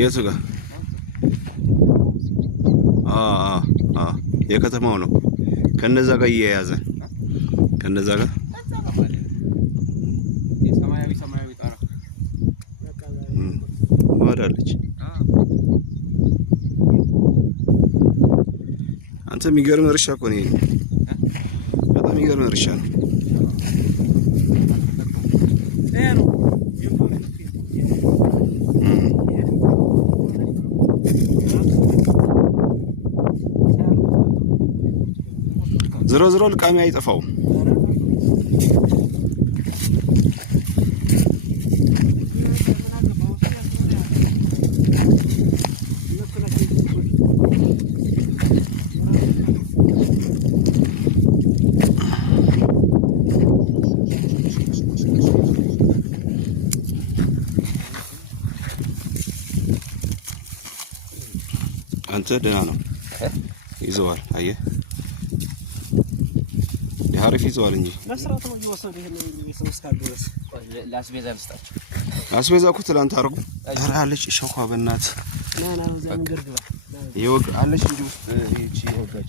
የቱ ጋር የከተማው ነው ከነዛ ጋር እየያዘ ከነዛ ጋር ሰማያዊ ጣራ ማዳለች አንተ የሚገርም እርሻ እኮ ነው በጣም የሚገርም እርሻ ነው ዝሮ ልቃሚ አይጠፋውም አንተ ደህና ነው ይዘዋል አየህ አሪፍ ይዘዋል እንጂ መስራት ነው ይወሰድ ይሄን ይሰውስካል ድረስ ላስቤዛ ልስጣችሁ አስቤዛ እኮ ትላንት አርጉ ኧረ አለች ሸኳ በእናት ና እዛ መንገድ ግባ ይወቅ አለች እንጂ ውስጥ ይቺ ይወጋች